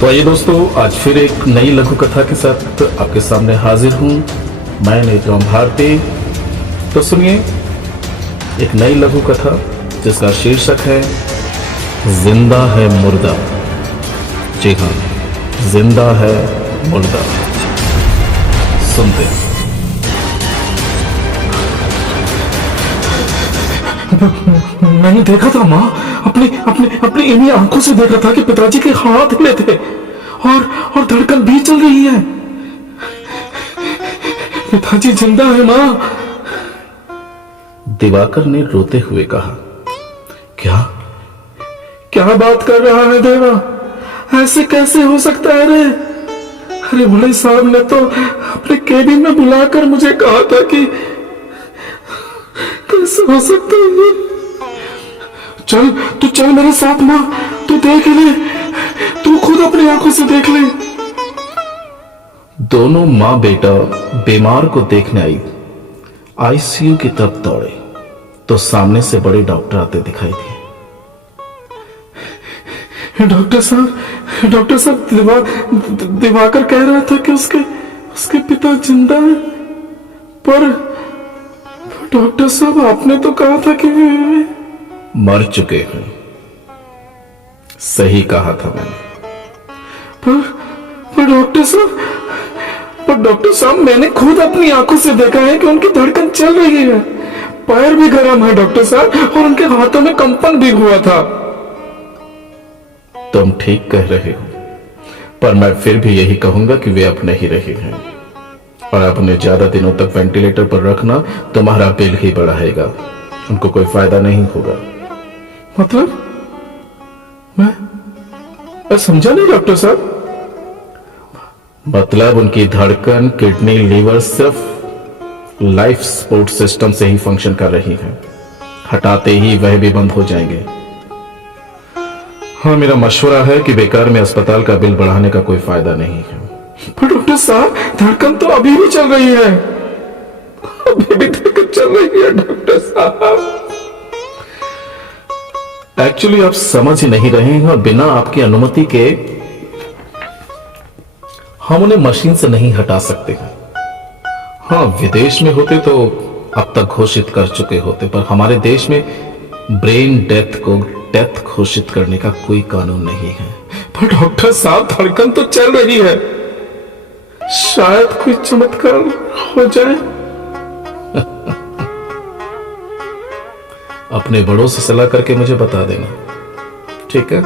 तो आइए दोस्तों, आज फिर एक नई लघु कथा के साथ आपके सामने हाजिर हूं। मैं नेत्रम भारती। तो सुनिए एक नई लघु कथा जिसका शीर्षक है जिंदा है मुर्दा। जी हाँ, जिंदा है मुर्दा। सुनते हैं। मैंने देखा था माँ, अपनी अपनी अपनी इन्हीं आंखों से देखा था कि पिताजी के हाथ हिले थे और धड़कन भी चल रही है। पिताजी जिंदा है माँ। दिवाकर ने रोते हुए कहा। क्या क्या बात कर रहा है देवा, ऐसे कैसे हो सकता है रे? अरे भले साहब ने तो अपने केबिन में बुलाकर मुझे कहा था कि कैसे हो सकता है। चल मेरे साथ माँ, तू देख ले, तू खुद अपनी आंखों से देख ले। दोनों माँ बेटा बीमार को देखने आई आईसीयू की तरफ दौड़े तो सामने से बड़े डॉक्टर आते दिखाई दिए। डॉक्टर साहब दिवाकर कह रहा था कि उसके पिता जिंदा है, पर डॉक्टर साहब आपने तो कहा था कि वे मर चुके हैं। सही कहा था मैंने। पर डॉक्टर साहब मैंने खुद अपनी आंखों से देखा है कि उनकी धड़कन चल रही है, पैर भी गर्म है डॉक्टर साहब, और उनके हाथों में कंपन भी हुआ था। तुम ठीक कह रहे हो, पर मैं फिर भी यही कहूंगा कि वे अब नहीं रहे हैं, और अब उन्हें ज्यादा दिनों तक वेंटिलेटर पर रखना तुम्हारा बिल ही बढ़ाएगा। उनको कोई फायदा नहीं होगा। मतलब मैं समझा नहीं डॉक्टर साहब। मतलब उनकी धड़कन, किडनी, लीवर सिर्फ लाइफ सपोर्ट सिस्टम से ही फंक्शन कर रही है। हटाते ही वह भी बंद हो जाएंगे। हाँ, मेरा मशवरा है कि बेकार में अस्पताल का बिल बढ़ाने का कोई फायदा नहीं है। पर डॉक्टर साहब धड़कन तो अभी भी चल रही है, अभी भी धड़कन चल रही है डॉक्टर साहब। एक्चुअली आप समझ ही नहीं रहे हैं, और बिना आपकी अनुमति के हम उन्हें मशीन से नहीं हटा सकते हैं। हाँ, विदेश में होते तो अब तक घोषित कर चुके होते, पर हमारे देश में ब्रेन डेथ को डेथ घोषित करने का कोई कानून नहीं है। पर डॉक्टर साहब धड़कन तो चल रही है, शायद कोई चमत्कार हो जाए। अपने बड़ों से सलाह करके मुझे बता देना, ठीक है?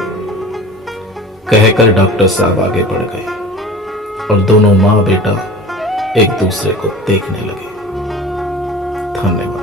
कहकर डॉक्टर साहब आगे बढ़ गए और दोनों मां बेटा एक दूसरे को देखने लगे। धन्यवाद।